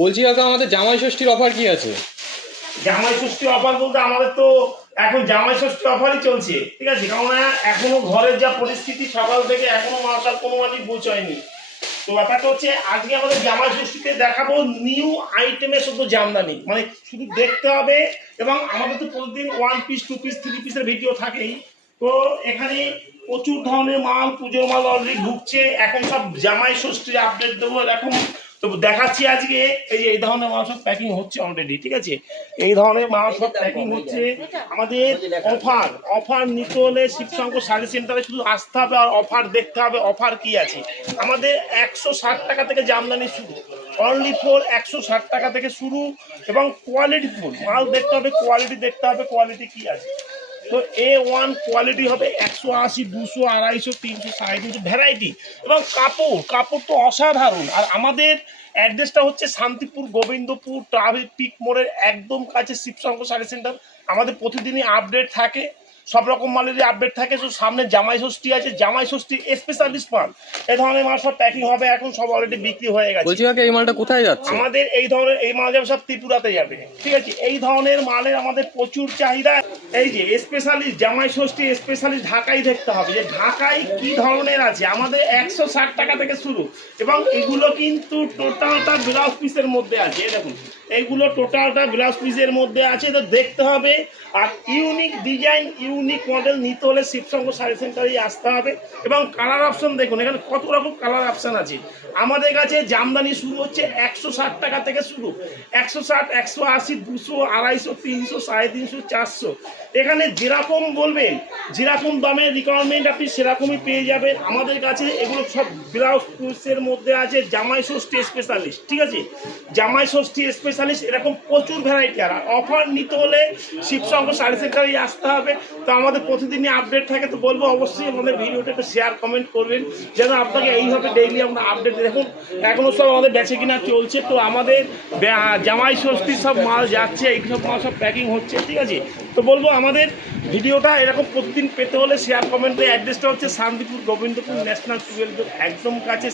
বলছি কাকা আমাদের জামাই ষষ্ঠীর অফার কি আছে? জামাই ষষ্ঠী অফার বলতে আমাদের তো এখন জামাই ষষ্ঠী অফারই চলছে, ঠিক আছে। কারণ এখনো ঘরের যা পরিস্থিতি সকাল থেকে এখনো মাসার কোনো মালিক পৌঁছায়নি। তো ব্যাপারটা হচ্ছে আজকে আমাদের জামাই ষষ্ঠীতে দেখাবো নিউ আইটেমের শুধু জামদানি, মানে শুধু দেখতে হবে। এবং আমাদের তো প্রতিদিন 1 পিস 2 পিস 3 পিসের ভিডিও থাকেই। তো এখানে প্রচুর ধরনের মাল, পুজোর মাল অলরেডি ঢুকছে। এখন সব জামাই ষষ্ঠীর আপডেট দেবো এরকম। তো দেখাচ্ছি আজকে এই যে এই ধরনের মাল সব প্যাকিং হচ্ছে অলরেডি, ঠিক আছে। এই ধরনের মাল সব প্যাকিং হচ্ছে। আমাদের অফার অফার নিতে হলে শিবশঙ্কর শাড়ি সেন্টারে শুধু আসতে হবে আর অফার দেখতে হবে অফার কি আছে। আমাদের 160 টাকা থেকে জামদানি শুরু, অনলি ফর 160 টাকা থেকে শুরু। এবং কোয়ালিটি ফুল মাল দেখতে হবে, কোয়ালিটি দেখতে হবে, কোয়ালিটি কি আছে। তো A1 কোয়ালিটি হবে 180, 200, 250, 300, 350 ভ্যারাইটি। এবং কাপড় কাপড় তো অসাধারণ। আর আমাদের অ্যাড্রেসটা হচ্ছে শান্তিপুর গোবিন্দপুর ট্রাফিক মোড়ের একদম কাছে শিবশঙ্কর শাড়ি সেন্টার। আমাদের প্রতিদিনই আপডেট থাকে, সব রকম মালেরই আপডেট থাকে। তো সামনে জামাই ষষ্ঠী আছে, জামাই ষষ্ঠী স্পেশালিস্ট মাল এই ধরনের মাল সব প্যাকিং হবে। এখন সব অলরেডি বিক্রি হয়ে গেছে। বলছি কাকা এই মালটা কোথায় যাচ্ছে? আমাদের এই ধরনের এই মাল যাবে সব ত্রিপুরাতে যাবে, ঠিক আছে। এই ধরনের মালের আমাদের প্রচুর চাহিদা। এই যে স্পেশালিস্ট জামাই ষষ্ঠী স্পেশালিস্ট ঢাকাই দেখতে হবে যে ঢাকায় কি ধরনের আছে। আমাদের 160 টাকা থেকে শুরু। এবং এগুলো কিন্তু টোটালটা ব্লাউজ পিসের মধ্যে আছে, এই দেখুন এইগুলো টোটালটা ব্লাউজ পিসের মধ্যে আছে। তো দেখতে হবে। আর ইউনিক ডিজাইন ইউনিক মডেল নিতে হলে শিবশঙ্কর শাড়ি সেন্টারেই আসতে হবে। এবং কালার অপশন দেখুন এখানে কত রকম কালার অপশন আছে। আমাদের কাছে জামদানি শুরু হচ্ছে 160 টাকা থেকে শুরু। 160, 180, 200, 250, 300, 350, 400। এখানে যেরকম বলবেন, যেরকম দামের রিকোয়ারমেন্ট আপনি সেরকমই পেয়ে যাবেন আমাদের কাছে। এগুলো সব ব্লাউজ পিসের মধ্যে আছে। জামাই ষষ্ঠী স্পেশালিস্ট, ঠিক আছে। জামাই ষষ্ঠী স্পেশালিস্ট এরকম প্রচুর ভ্যারাইটি। আর অফার নিতে হলে শিবশঙ্কর শাড়ি সেন্টারেই আসতে হবে। তো আমাদের প্রতিদিনই আপডেট থাকে। তো বলবো অবশ্যই আমাদের ভিডিওটা একটু শেয়ার কমেন্ট করবেন যেন আপনাকে এইভাবে ডেইলি আমরা আপডেট দেখুন। এখনো সব আমাদের বেচে কিনা চলছে। তো আমাদের জামাই ষষ্ঠীর সব মাল যাচ্ছে, এই সব মাল সব প্যাকিং হচ্ছে, ঠিক আছে। তো বলবো আমাদের ভিডিওটা এরকম প্রতিদিন পেতে হলে শেয়ার কমেন্ট। অ্যাড্রেসটা হচ্ছে শান্তিপুর গোবিন্দপুর ন্যাশনাল 12 একদম কাছে